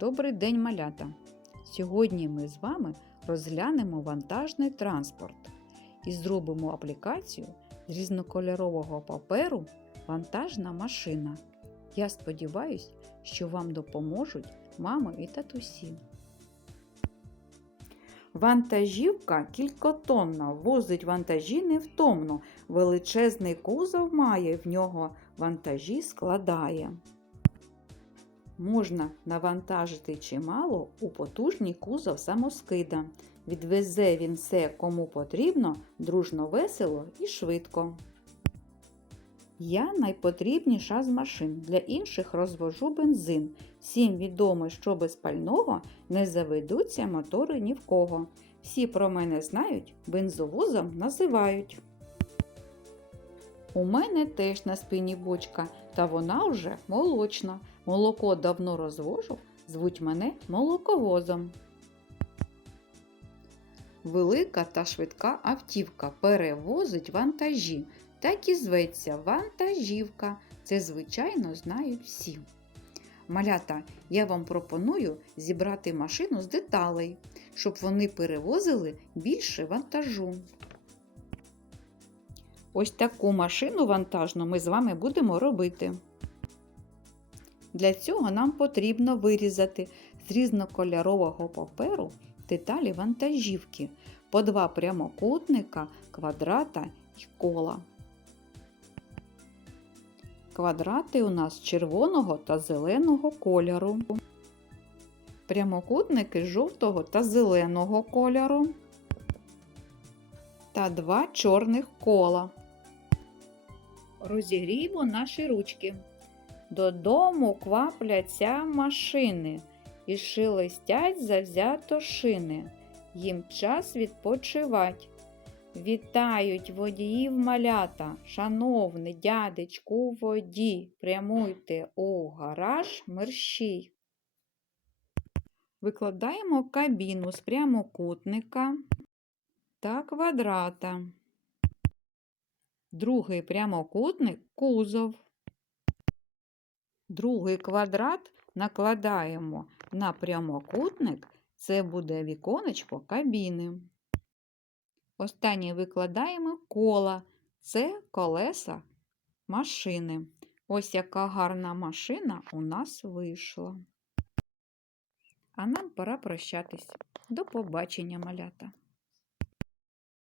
Добрий день, малята! Сьогодні ми з вами розглянемо вантажний транспорт і зробимо аплікацію з різнокольорового паперу Вантажна машина. Я сподіваюся, що вам допоможуть мами і татусі. Вантажівка кількотонна, возить вантажі невтомно. Величезний кузов має, в нього вантажі складає. Можна навантажити чимало у потужний кузов самоскида. Відвезе він все кому потрібно, дружно весело і швидко. Я найпотрібніша з машин. Для інших розвожу бензин. Всім відомо, що без пального не заведуться мотори ні в кого. Всі про мене знають, бензовозом називають. У мене теж на спині бочка, та вона вже молочна. Молоко давно розвожу, звуть мене молоковозом. Велика та швидка автівка перевозить вантажі. Так і зветься вантажівка. Це, звичайно, знають всі. Малята, я вам пропоную зібрати машину з деталей, щоб вони перевозили більше вантажу. Ось таку машину вантажну ми з вами будемо робити. Для цього нам потрібно вирізати з різнокольорового паперу деталі вантажівки по два прямокутника, квадрата і кола. Квадрати у нас червоного та зеленого кольору. Прямокутники жовтого та зеленого кольору. Та два чорних кола. Розігріємо наші ручки. Додому квапляться машини і шелестять завзято шини. Їм час відпочивать. Вітають водіїв малята, шановний дядечку воді, прямуйте у гараж мерщій. Викладаємо кабіну з прямокутника та квадрата. Другий прямокутник кузов. Другий квадрат накладаємо на прямокутник, це буде віконечко кабіни. Останнє викладаємо кола, це колеса машини. Ось яка гарна машина у нас вийшла. А нам пора прощатись. До побачення, малята!